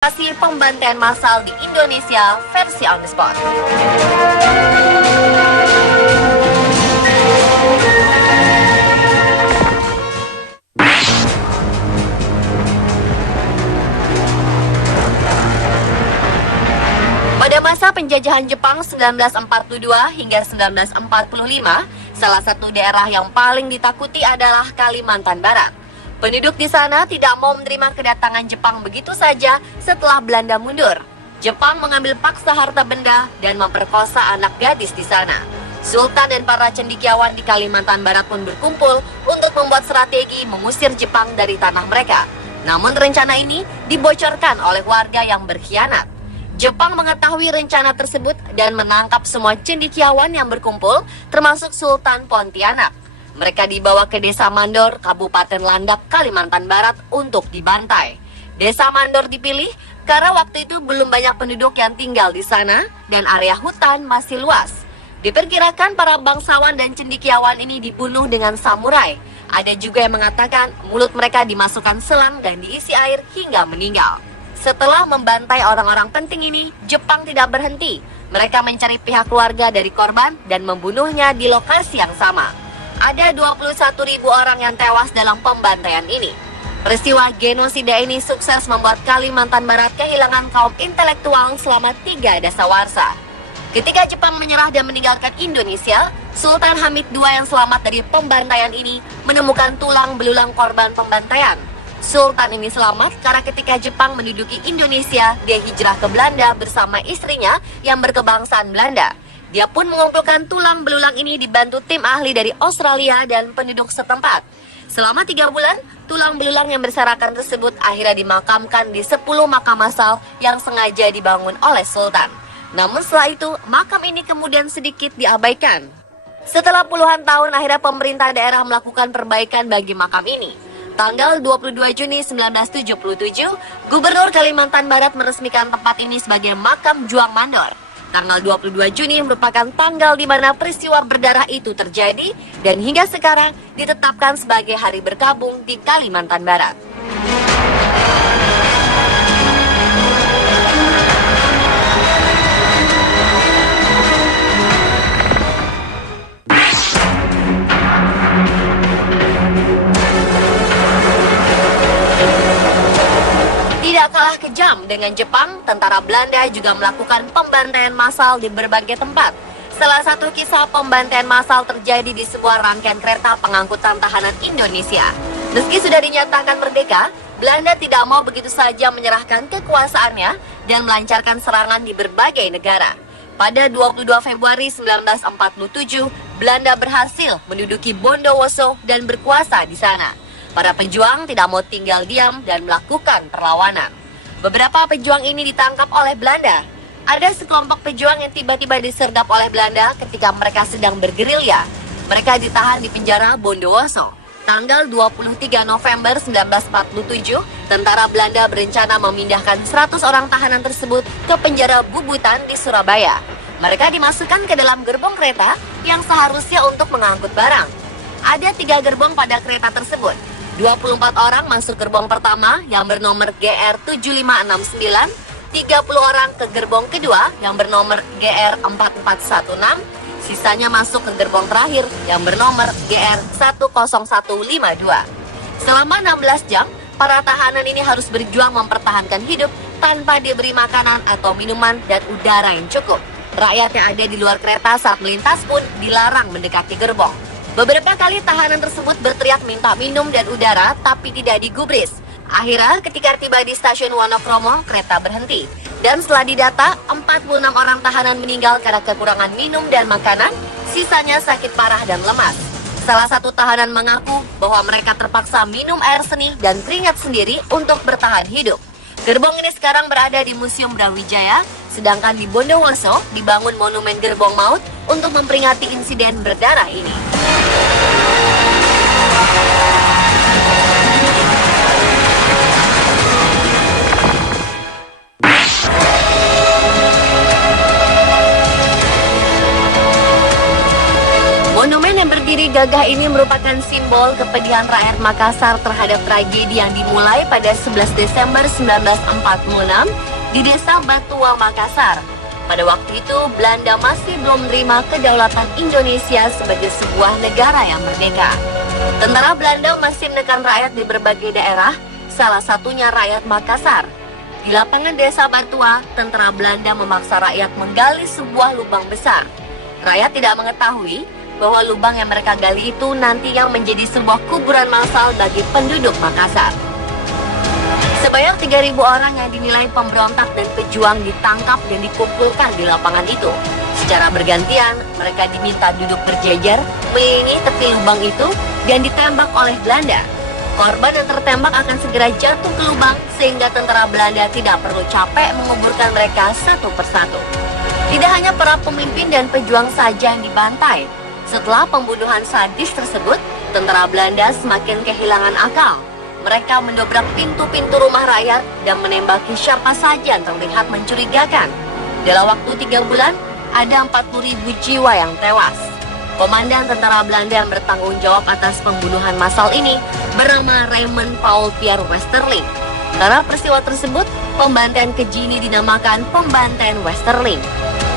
Lokasi pembantaian massal di Indonesia versi on the spot. Pada masa penjajahan Jepang 1942 hingga 1945, salah satu daerah yang paling ditakuti adalah Kalimantan Barat. Penduduk di sana tidak mau menerima kedatangan Jepang begitu saja setelah Belanda mundur. Jepang mengambil paksa harta benda dan memperkosa anak gadis di sana. Sultan dan para cendekiawan di Kalimantan Barat pun berkumpul untuk membuat strategi mengusir Jepang dari tanah mereka. Namun rencana ini dibocorkan oleh warga yang berkhianat. Jepang mengetahui rencana tersebut dan menangkap semua cendekiawan yang berkumpul, termasuk Sultan Pontianak. Mereka dibawa ke Desa Mandor, Kabupaten Landak, Kalimantan Barat untuk dibantai. Desa Mandor dipilih karena waktu itu belum banyak penduduk yang tinggal di sana dan area hutan masih luas. Diperkirakan para bangsawan dan cendekiawan ini dibunuh dengan samurai. Ada juga yang mengatakan mulut mereka dimasukkan selang dan diisi air hingga meninggal. Setelah membantai orang-orang penting ini, Jepang tidak berhenti. Mereka mencari pihak keluarga dari korban dan membunuhnya di lokasi yang sama. Ada 21.000 orang yang tewas dalam pembantaian ini. Peristiwa genosida ini sukses membuat Kalimantan Barat kehilangan kaum intelektual selama 3 dasawarsa. Ketika Jepang menyerah dan meninggalkan Indonesia, Sultan Hamid II yang selamat dari pembantaian ini menemukan tulang belulang korban pembantaian. Sultan ini selamat karena ketika Jepang menduduki Indonesia, dia hijrah ke Belanda bersama istrinya yang berkebangsaan Belanda. Dia pun mengumpulkan tulang belulang ini dibantu tim ahli dari Australia dan penduduk setempat. Selama 3 bulan, tulang belulang yang berserakan tersebut akhirnya dimakamkan di 10 makam massal yang sengaja dibangun oleh Sultan. Namun setelah itu, makam ini kemudian sedikit diabaikan. Setelah puluhan tahun, akhirnya pemerintah daerah melakukan perbaikan bagi makam ini. Tanggal 22 Juni 1977, Gubernur Kalimantan Barat meresmikan tempat ini sebagai makam Juang Mandor. Tanggal 22 Juni merupakan tanggal di mana peristiwa berdarah itu terjadi dan hingga sekarang ditetapkan sebagai hari berkabung di Kalimantan Barat. Tidak kalah kejam dengan Jepang, tentara Belanda juga melakukan pembantaian massal di berbagai tempat. Salah satu kisah pembantaian massal terjadi di sebuah rangkaian kereta pengangkutan tahanan Indonesia. Meski sudah dinyatakan merdeka, Belanda tidak mau begitu saja menyerahkan kekuasaannya dan melancarkan serangan di berbagai negara. Pada 22 Februari 1947, Belanda berhasil menduduki Bondowoso dan berkuasa di sana. Para pejuang tidak mau tinggal diam dan melakukan perlawanan. Beberapa pejuang ini ditangkap oleh Belanda. Ada sekelompok pejuang yang tiba-tiba disergap oleh Belanda ketika mereka sedang bergerilya. Mereka ditahan di penjara Bondowoso. Tanggal 23 November 1947, tentara Belanda berencana memindahkan 100 orang tahanan tersebut ke penjara Bubutan di Surabaya. Mereka dimasukkan ke dalam gerbong kereta yang seharusnya untuk mengangkut barang. Ada 3 gerbong pada kereta tersebut. 24 orang masuk gerbong pertama yang bernomor GR7569, 30 orang ke gerbong kedua yang bernomor GR4416, sisanya masuk ke gerbong terakhir yang bernomor GR10152. Selama 16 jam, para tahanan ini harus berjuang mempertahankan hidup tanpa diberi makanan atau minuman dan udara yang cukup. Rakyat yang ada di luar kereta saat melintas pun dilarang mendekati gerbong. Beberapa kali tahanan tersebut berteriak minta minum dan udara, tapi tidak digubris. Akhirnya, ketika tiba di stasiun Wonokromo, kereta berhenti. Dan setelah didata, 46 orang tahanan meninggal karena kekurangan minum dan makanan, sisanya sakit parah dan lemas. Salah satu tahanan mengaku bahwa mereka terpaksa minum air seni dan keringat sendiri untuk bertahan hidup. Gerbong ini sekarang berada di Museum Brawijaya, sedangkan di Bondowoso dibangun monumen gerbong maut untuk memperingati insiden berdarah ini. Monumen yang berdiri Aksi gagah ini merupakan simbol kepedihan rakyat Makassar terhadap tragedi yang dimulai pada 11 Desember 1946 di Desa Batua, Makassar. Pada waktu itu, Belanda masih belum menerima kedaulatan Indonesia sebagai sebuah negara yang merdeka. Tentara Belanda masih menekan rakyat di berbagai daerah, salah satunya rakyat Makassar. Di lapangan Desa Batua, tentara Belanda memaksa rakyat menggali sebuah lubang besar. Rakyat tidak mengetahui bahwa lubang yang mereka gali itu nanti yang menjadi sebuah kuburan massal bagi penduduk Makassar. Sebanyak 3.000 orang yang dinilai pemberontak dan pejuang ditangkap dan dikumpulkan di lapangan itu. Secara bergantian, mereka diminta duduk berjejer mengelilingi tepi lubang itu dan ditembak oleh Belanda. Korban yang tertembak akan segera jatuh ke lubang sehingga tentara Belanda tidak perlu capek menguburkan mereka satu persatu. Tidak hanya para pemimpin dan pejuang saja yang dibantai. Setelah pembunuhan sadis tersebut, tentara Belanda semakin kehilangan akal. Mereka mendobrak pintu-pintu rumah rakyat dan menembaki siapa saja yang terlihat mencurigakan. Dalam waktu 3 bulan, ada 40.000 jiwa yang tewas. Komandan tentara Belanda yang bertanggung jawab atas pembunuhan massal ini bernama Raymond Paul Pierre Westerling. Karena peristiwa tersebut, pembantaian keji ini dinamakan pembantaian Westerling.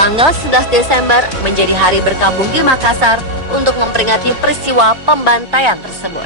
Tanggal 11 Desember menjadi hari berkabung di Makassar untuk memperingati peristiwa pembantaian tersebut.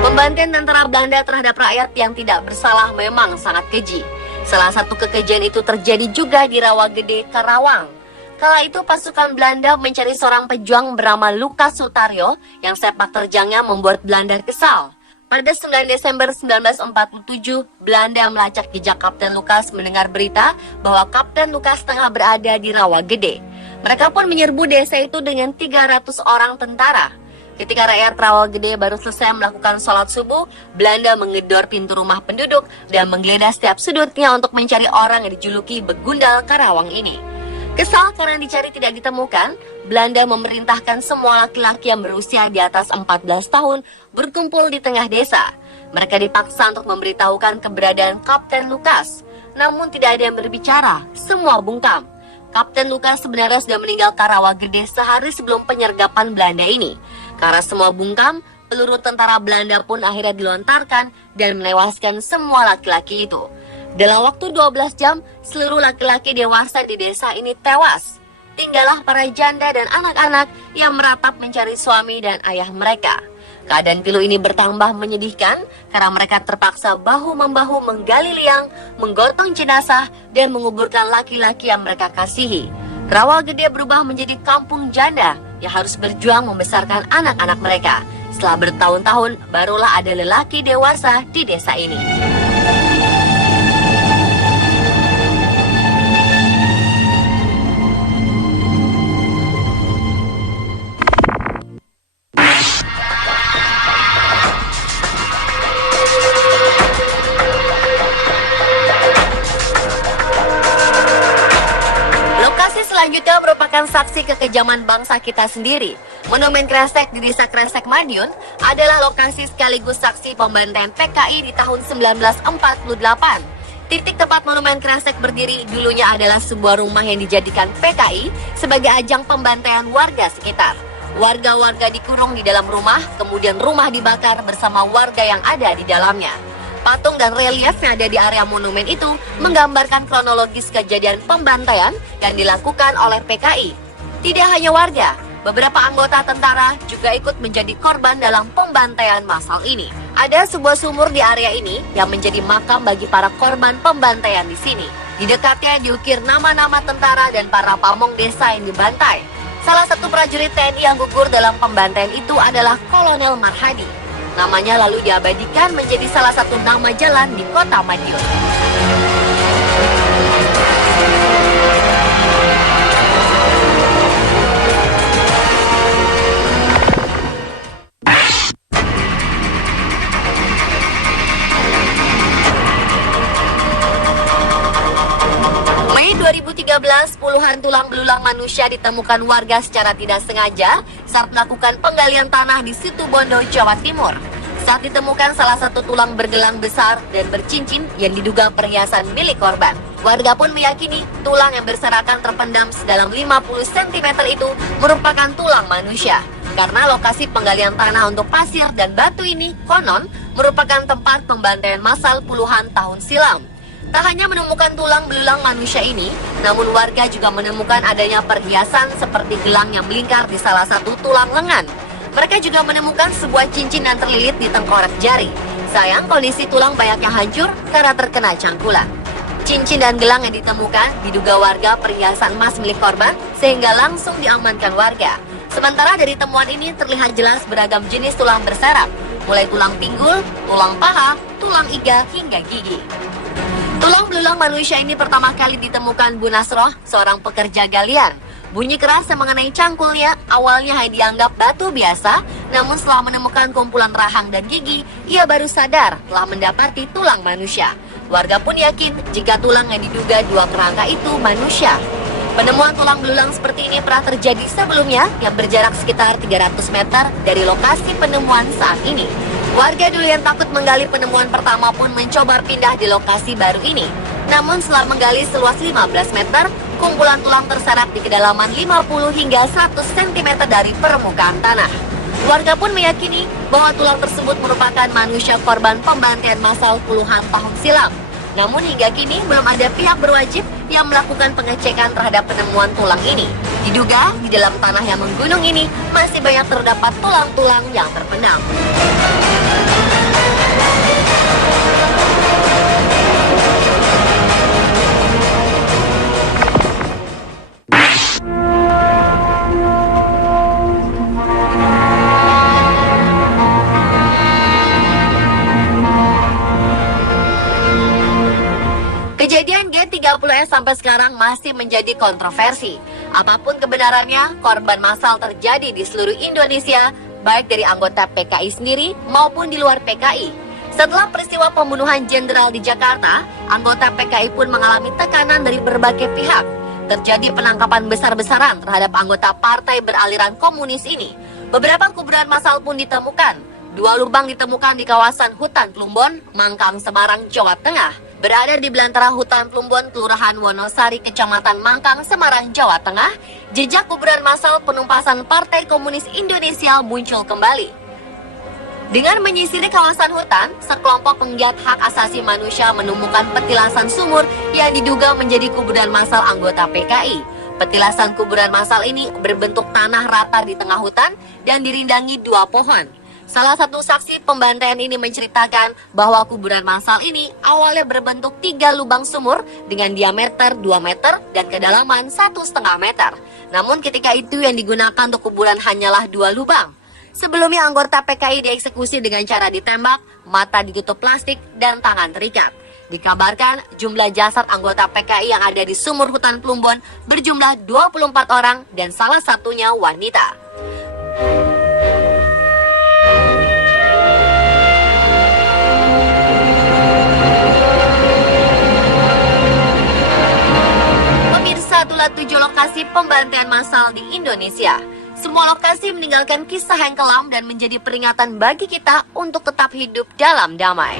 Pembantaian tentara Belanda terhadap rakyat yang tidak bersalah memang sangat keji. Salah satu kekejian itu terjadi juga di Rawagede, Karawang. Kala itu pasukan Belanda mencari seorang pejuang bernama Lukas Sutaryo yang sepak terjangnya membuat Belanda kesal. Pada 9 Desember 1947, Belanda melacak jejak Kapten Lukas mendengar berita bahwa Kapten Lukas tengah berada di Rawagede. Mereka pun menyerbu desa itu dengan 300 orang tentara. Ketika rakyat Rawagede baru selesai melakukan sholat subuh, Belanda menggedor pintu rumah penduduk dan menggeledah setiap sudutnya untuk mencari orang yang dijuluki Begundal Karawang ini. Kesal karena dicari tidak ditemukan, Belanda memerintahkan semua laki-laki yang berusia di atas 14 tahun berkumpul di tengah desa. Mereka dipaksa untuk memberitahukan keberadaan Kapten Lukas. Namun tidak ada yang berbicara, semua bungkam. Kapten Lukas sebenarnya sudah meninggal Rawagede sehari sebelum penyergapan Belanda ini. Karena semua bungkam, peluru tentara Belanda pun akhirnya dilontarkan dan menewaskan semua laki-laki itu. Dalam waktu 12 jam, seluruh laki-laki dewasa di desa ini tewas. Tinggallah para janda dan anak-anak yang meratap mencari suami dan ayah mereka. Keadaan pilu ini bertambah menyedihkan karena mereka terpaksa bahu-membahu menggali liang, menggotong jenazah, dan menguburkan laki-laki yang mereka kasihi. Rawagede berubah menjadi kampung janda yang harus berjuang membesarkan anak-anak mereka. Setelah bertahun-tahun, barulah ada lelaki dewasa di desa ini. Selanjutnya merupakan saksi kekejaman bangsa kita sendiri. Monumen Kresek di Desa Kresek, Madiun adalah lokasi sekaligus saksi pembantaian PKI di tahun 1948. Titik tempat Monumen Kresek berdiri dulunya adalah sebuah rumah yang dijadikan PKI sebagai ajang pembantaian warga sekitar. Warga-warga dikurung di dalam rumah, kemudian rumah dibakar bersama warga yang ada di dalamnya. Patung dan relief yang ada di area monumen itu menggambarkan kronologis kejadian pembantaian yang dilakukan oleh PKI. Tidak hanya warga, beberapa anggota tentara juga ikut menjadi korban dalam pembantaian massal ini. Ada sebuah sumur di area ini yang menjadi makam bagi para korban pembantaian di sini. Di dekatnya diukir nama-nama tentara dan para pamong desa yang dibantai. Salah satu prajurit TNI yang gugur dalam pembantaian itu adalah Kolonel Marhadi. Namanya lalu diabadikan menjadi salah satu nama jalan di kota Madiun. Mei 2013, puluhan tulang belulang manusia ditemukan warga secara tidak sengaja saat melakukan penggalian tanah di Situbondo, Jawa Timur. Saat ditemukan salah satu tulang bergelang besar dan bercincin yang diduga perhiasan milik korban. Warga pun meyakini tulang yang berserakan terpendam sedalam 50 cm itu merupakan tulang manusia. Karena lokasi penggalian tanah untuk pasir dan batu ini konon merupakan tempat pembantaian massal puluhan tahun silam. Tak hanya menemukan tulang belulang manusia ini, namun warga juga menemukan adanya perhiasan seperti gelang yang melingkar di salah satu tulang lengan. Mereka juga menemukan sebuah cincin yang terlilit di tengkorak jari. Sayang, kondisi tulang banyaknya hancur karena terkena cangkulan. Cincin dan gelang yang ditemukan diduga warga perhiasan emas milik korban sehingga langsung diamankan warga. Sementara dari temuan ini terlihat jelas beragam jenis tulang berserap, mulai tulang pinggul, tulang paha, tulang iga, hingga gigi. Tulang belulang manusia ini pertama kali ditemukan Bu Nasroh, seorang pekerja galian. Bunyi keras yang mengenai cangkulnya awalnya hanya dianggap batu biasa, namun setelah menemukan kumpulan rahang dan gigi, ia baru sadar telah mendapati tulang manusia. Warga pun yakin jika tulang yang diduga dua kerangka itu manusia. Penemuan tulang belulang seperti ini pernah terjadi sebelumnya yang berjarak sekitar 300 meter dari lokasi penemuan saat ini. Warga dulu yang takut menggali penemuan pertama pun mencoba pindah di lokasi baru ini. Namun setelah menggali seluas 15 meter, kumpulan tulang terseret di kedalaman 50 hingga 100 cm dari permukaan tanah. Warga pun meyakini bahwa tulang tersebut merupakan manusia korban pembantaian massal puluhan tahun silam. Namun hingga kini belum ada pihak berwajib yang melakukan pengecekan terhadap penemuan tulang ini. Diduga di dalam tanah yang menggunung ini masih banyak terdapat tulang-tulang yang terpendam. Kejadian G30S sampai sekarang masih menjadi kontroversi. Apapun kebenarannya, korban massal terjadi di seluruh Indonesia, baik dari anggota PKI sendiri maupun di luar PKI. Setelah peristiwa pembunuhan jenderal di Jakarta, anggota PKI pun mengalami tekanan dari berbagai pihak. Terjadi penangkapan besar-besaran terhadap anggota partai beraliran komunis ini. Beberapa kuburan massal pun ditemukan. 2 lubang ditemukan di kawasan hutan Plumbon, Mangkang, Semarang, Jawa Tengah. Berada di belantara hutan Plumbon, Kelurahan Wonosari, Kecamatan Mangkang, Semarang, Jawa Tengah, jejak kuburan massal penumpasan Partai Komunis Indonesia muncul kembali. Dengan menyisiri kawasan hutan, sekelompok penggiat hak asasi manusia menemukan petilasan sumur yang diduga menjadi kuburan massal anggota PKI. Petilasan kuburan massal ini berbentuk tanah rata di tengah hutan dan dirindangi 2 pohon. Salah satu saksi pembantaian ini menceritakan bahwa kuburan massal ini awalnya berbentuk 3 lubang sumur dengan diameter 2 meter dan kedalaman 1,5 meter. Namun ketika itu yang digunakan untuk kuburan hanyalah 2 lubang. Sebelumnya anggota PKI dieksekusi dengan cara ditembak, mata ditutup plastik, dan tangan terikat. Dikabarkan jumlah jasad anggota PKI yang ada di sumur hutan Plumbon berjumlah 24 orang dan salah satunya wanita. Itulah 7 lokasi pembantaian massal di Indonesia. Semua lokasi meninggalkan kisah yang kelam dan menjadi peringatan bagi kita untuk tetap hidup dalam damai.